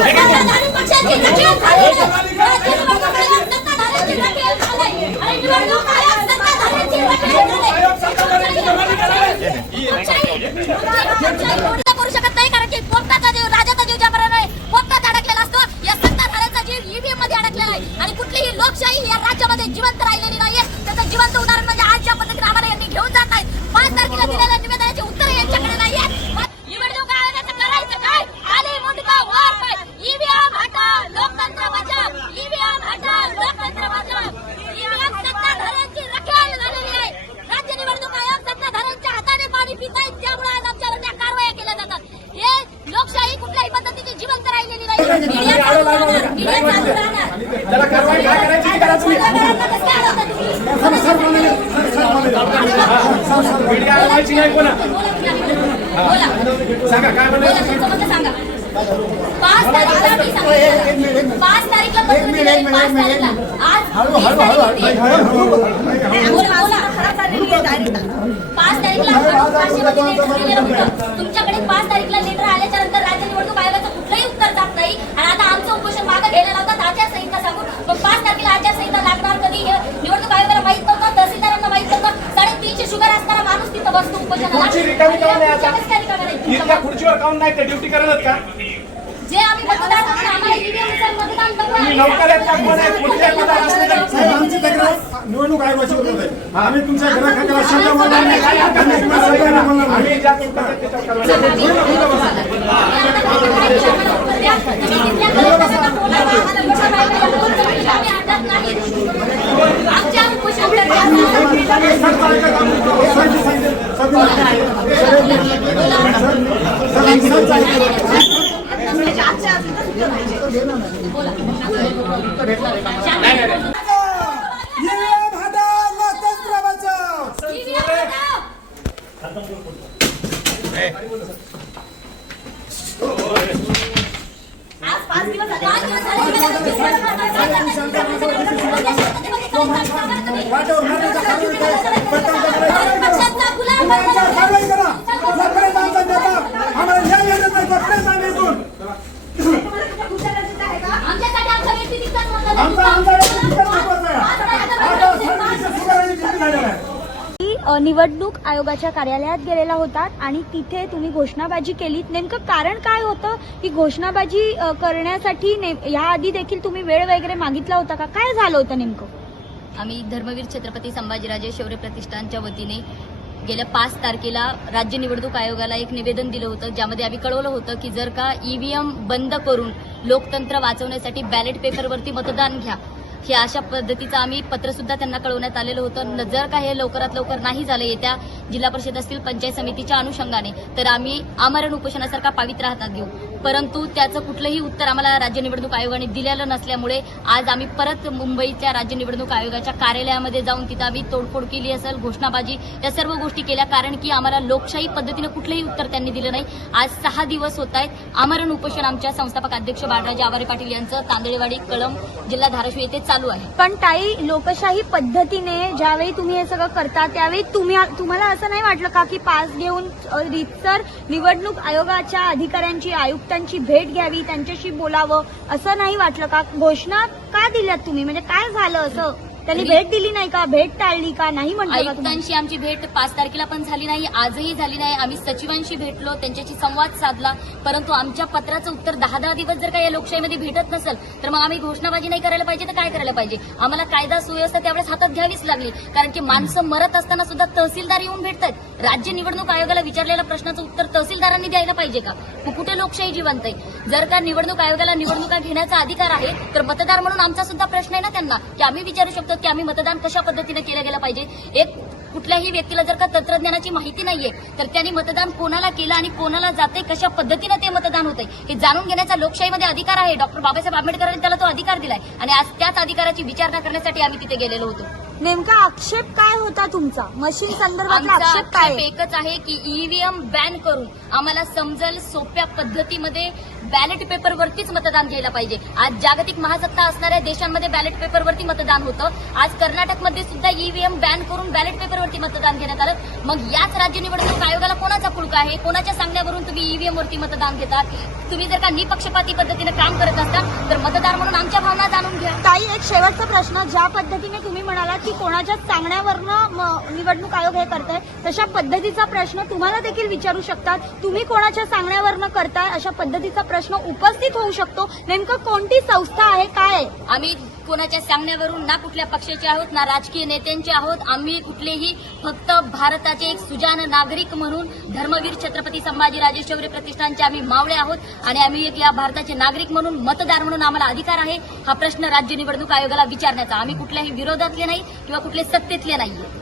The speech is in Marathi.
करू शकत नाही, कारण की पोपटाचा जीव राजाचा जीव ज्याप्रमाणे आहे, पोपटात अडकलेला असतो, या सत्ताधाऱ्यांचा जीव ईव्हीएम मध्ये अडकलेला आहे. आणि कुठलीही लोकशाही या राज्यामध्ये जिवंत राहिलेली नाहीये. त्याचं जिवंत उदाहरण म्हणजे आज ज्या पद्धतीने आम्हाला यांनी घेऊन जात आहेत, 5 तारखेला दिलेल्या निवेदनाची उत्तरे यांच्याकडे नाहीये. निवडणूक आयोगाचं करायचं काय? खाली मुंडका वर पाय. ईव्हीएम हटाव, लोकतंत्र बचाव. ईव्हीएम हटाव, लोकतंत्र बचाव. ईव्हीएम सत्ताधाऱ्यांची रखेल झालेली आहे. राज्य निवडणूक आयोग सत्ताधाऱ्यांच्या हाताने पाणी पित आहेत, त्यामुळे आज आमच्यावर त्या कारवाया केल्या जातात. हे लोकशाही कुठल्याही पद्धतीची जिवंत राहिलेली नाही. मीडिया चालू राहणार. त्याला कारवाई काय करायची करायची मीडिया आवायची नाही कोणा सांगा काय म्हणायचं सांगा. 5 तारीखला मी सांगितलं, 5 तारीखला मंजूर दिली, 5 तारीखला आज 5 तारीखला काशीमध्ये लेटर दिलेलं होतं. तुमच्याकडे 5 तारीखला लेटर आल्याच्या नंतर राज्य निवडणूक आयोगाचं कुठलंही उत्तर जात नाही. आणि आता आमचं उपोषण मागे घ्यायला लावतात आचारसंहिता सांगून. मग 5 तारखेला आचारसंहिता लागणार कधी हे निवडणूक आयोगाला माहित नव्हतं, तहसीलदारांना माहित नव्हतं. 350 शुगर असताना माणूस तिथं बसतो उपोषणाला. खुर्चीवर काऊन नाही ते ड्युटी करत का? जे आम्ही मतदार म्हणून आम्हाला ईव्हीएमनुसार मतदान नको आहे. आमची तक्रार निवडणूक आयोगाची होत आहे. आम्ही तुमच्या घराखात्याला शब्द बोलणार नाही. आमच्या उपोषण आज 5 दिवस निवडणूक आयोगाच्या कार्यालयात गेलेला होतात आणि तिथे तुम्ही घोषणाबाजी केली. नेमकं कारण काय होतं की घोषणाबाजी करण्यासाठी याआधी देखील तुम्ही वेळ वगैरे मागितला होता का? काय झालं होतं नेमकं? आम्ही धर्मवीर छत्रपती संभाजीराजे शौर्य प्रतिष्ठानच्या वतीने गेल्या 5 तारखेला राज्य निवडणूक आयोगाला एक निवेदन दिलं होतं, ज्यामध्ये आम्ही कळवलं होतं की जर का ईव्हीएम बंद करून लोकतंत्र वाचवण्यासाठी बॅलेट पेपरवरती मतदान घ्या, हे अशा पद्धतीचं आम्ही पत्र सुद्धा त्यांना कळवण्यात आलेलं होतं. जर का हे लवकरात लवकर नाही झालं येत्या जिल्हा परिषद असतील पंचायत समितीच्या अनुषंगाने, तर आम्ही आमरण उपोषणासारखा पावित्र्य हातात घेऊ. परंतु त्याचं कुठलंही उत्तर आम्हाला राज्य निवडणूक आयोगाने दिलेलं नसल्यामुळे आज आम्ही परत मुंबईतल्या राज्य निवडणूक आयोगाच्या कार्यालयामध्ये जाऊन तिथं आम्ही तोडफोड केली असेल, घोषणाबाजी या सर्व गोष्टी केल्या, कारण की आम्हाला लोकशाही पद्धतीनं कुठलंही उत्तर त्यांनी दिलं नाही. आज 6 दिवस होत आहेत आमरण उपोषण आमच्या संस्थापक अध्यक्ष बाळराजे आवारे पाटील यांचं तांदळेवाडी कळंब जिल्हा धाराशिव येथे चालू आहे. पण ताई, लोकशाही पद्धतीने ज्यावेळी तुम्ही हे सगळं करता त्यावेळी तुम्हाला असं नाही वाटलं का की पास घेऊन रीतसर निवडणूक आयोगाच्या अधिकाऱ्यांची आयुक्तांची भेट घ्यावी, त्यांच्याशी बोलावं, असं नाही वाटलं का? घोषणा का दिल्यात तुम्ही? म्हणजे काय झालं असं? त्यांनी भेट दिली नाही का? भेट टाळली का? नाही म्हणलं का? आयुक्तांशी आमची भेट 5 तारखेला पण झाली नाही, आजही झाली नाही. आम्ही सचिवांशी भेटलो, त्यांच्याशी संवाद साधला, परंतु आमच्या पत्राचं उत्तर 10-10 दिवस जर का या लोकशाहीमध्ये भेटत नसेल तर मग आम्ही घोषणाबाजी नाही करायला पाहिजे तर काय करायला पाहिजे? आम्हाला कायदा सुव्यवस्था त्यावेळेस हातात घ्यावीच लागली, कारण की माणसं मरत असताना सुद्धा तहसीलदार येऊन भेटतात. राज्य निवडणूक आयोगाला विचारलेल्या प्रश्नाचं उत्तर तहसीलदारांनी द्यायला पाहिजे का? कुठे लोकशाही जिवंत आहे? जर का निवडणूक आयोगाला निवडणुका घेण्याचा अधिकार आहे तर मतदार म्हणून आमचा सुद्धा प्रश्न आहे ना त्यांना, की आम्ही विचारू शकतो की आम्ही मतदान कशा पद्धतीने केलं गेलं पाहिजे. एक कुठल्याही व्यक्तीला जर का तंत्रज्ञानाची माहिती नाहीये तर त्यांनी मतदान कोणाला केलं आणि कोणाला जाते, कशा पद्धतीने ते मतदान होतंय हे जाणून घेण्याचा लोकशाहीमध्ये अधिकार आहे. डॉक्टर बाबासाहेब आंबेडकरांनी त्याला तो अधिकार दिलाय आणि आज त्याच अधिकाराची विचारणा करण्यासाठी आम्ही तिथे गेलेलो होतो. नेमका आक्षेप काय होता तुमचा? मशीन संदर्भातला आमचा आक्षेप काय आक्षेप आहे? एकच आहे की ईव्हीएम बॅन करून आम्हाला समजेल सोप्या पद्धतीमध्ये बॅलेट पेपरवरतीच मतदान घ्यायला पाहिजे. आज जागतिक महासत्ता असणाऱ्या देशांमध्ये बॅलेट पेपरवरती मतदान होतं. आज कर्नाटकमध्ये सुद्धा ईव्हीएम बॅन करून बॅलेट पेपरवरती मतदान घेण्यात आलं. मग याच राज्य निवडणूक आयोगाला कोणाचा पुळका आहे? कोणाच्या सांगण्यावरून तुम्ही ईव्हीएम वरती मतदान घेतात? तुम्ही जर का निपक्षपाती पद्धतीने काम करत असता तर मतदार म्हणून आमच्या भावना जाणून घ्या. ताई, एक शेवटचा प्रश्न. ज्या पद्धतीने तुम्ही म्हणालात की कोणाच्या सांगण्यावरनं निवडणूक आयोग हे करताय, तशा पद्धतीचा प्रश्न तुम्हाला देखील विचारू शकतात. तुम्ही कोणाच्या सांगण्यावरनं करताय अशा पद्धतीचा प्रश्न उपस्थित होऊ शकतो. नेमकं कोणती संस्था आहे, काय आहे? आम्ही कोणाच्या सांगण्यावरून ना कुठल्या पक्षाचे आहोत ना राजकीय नेत्यांचे आहोत. आम्ही कुठलेही फक्त भारताचे एक सुजाण नागरिक म्हणून धर्मवीर छत्रपती संभाजीराजे शौर्य प्रतिष्ठानचे आम्ही मावळे आहोत आणि आम्ही एक या भारताचे नागरिक म्हणून मतदार म्हणून आम्हाला अधिकार आहे हा प्रश्न राज्य निवडणूक आयोगाला विचारण्याचा. आम्ही कुठल्याही विरोधातले नाही किंवा कुठले सत्तेतले नाहीये.